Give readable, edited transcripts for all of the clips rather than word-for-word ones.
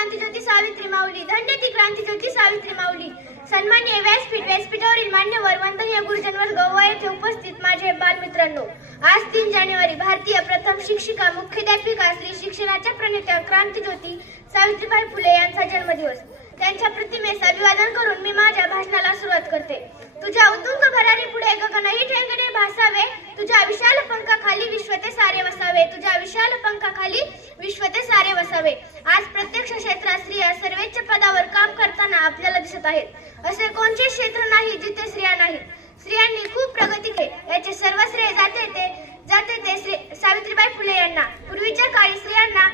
क्रांतिज्योती सावित्री माऊली, धन्य ती क्रांतिज्योती सावित्री माऊली. सन्माननीय व्यासपीठावरील मान्यवर, वंदनीय गुरुजन वर्ग व येथे उपस्थित माझे बालमित्रांनो, आज 3 जानेवारी भारतीय प्रथम शिक्षिका मुख्याध्यापिका स्त्री शिक्षणाच्या प्रणेत्या क्रांतिज्योती सावित्रीबाई फुले यांचा जन्मदिवस. त्यांच्या प्रतिमेस अभिवादन करून मी माझ्या भाषणाला सुरुवात करते. तुझ्या उतुंग भरारी पुढे गगनही ठेंगणे भासावे, तुझ्या विशाल पंखाखाली विश्व ते सारे वसावे, तुझ्या विशाल पंखाखाली विश्व ते सारे वसावे. आज प्रत्यक्ष क्षेत्रात स्त्रिया सर्वोच्च पदावर काम करताना आपल्याला दिसत आहेत. असे कोणते क्षेत्र नाही जिथे स्त्रिया नाहीत. स्त्रियांनी खूप प्रगती केली, याचे सर्व श्रेय जाते ते सावित्रीबाई फुले यांना. पूर्वीच्या काळी स्त्रियांना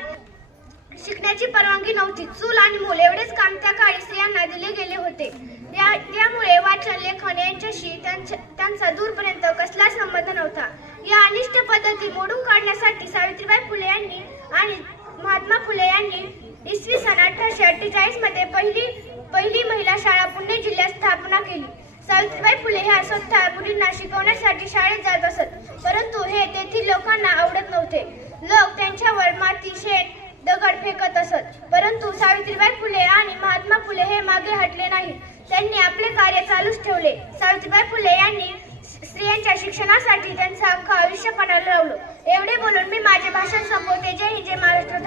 शिकण्याची परवानगी नव्हती. चूल आणि मूल एवढेच काम त्या काळी स्त्रियांना दिले गेले होते. त्यामुळे वाचन लेखन यांच्याशी त्यांचा दूरपर्यंत कसलाच संबंध नव्हता. या अनिष्ट पद्धती मोडून काढण्यासाठी सावित्रीबाई फुले यांनी आणि महात्मा फुले यांनी इसवी सन 1848 मध्ये पहिली महिला शाळा पुणे जिल्ह्यात स्थापना केली. सावित्रीबाई फुले ह्या स्वतः मुलींना शिकवण्यासाठी शाळेत जात असत, परंतु हे तेथील लोकांना आवडत नव्हते. लोक त्यांच्यावर माती, शेण, दगड फेकत असत, परंतु सावित्रीबाई फुले आणि महात्मा फुले हे मागे हटले नाही. त्यांनी आपले कार्य चालूच ठेवले. सावित्रीबाई फुले यांनी स्त्रियांच्या शिक्षणासाठी त्यांचं अख्खं आयुष्य पणाला लावलं. एवढे बोलून मी माझे भाषण संपवते. जय हिंद, जय महाराष्ट्र.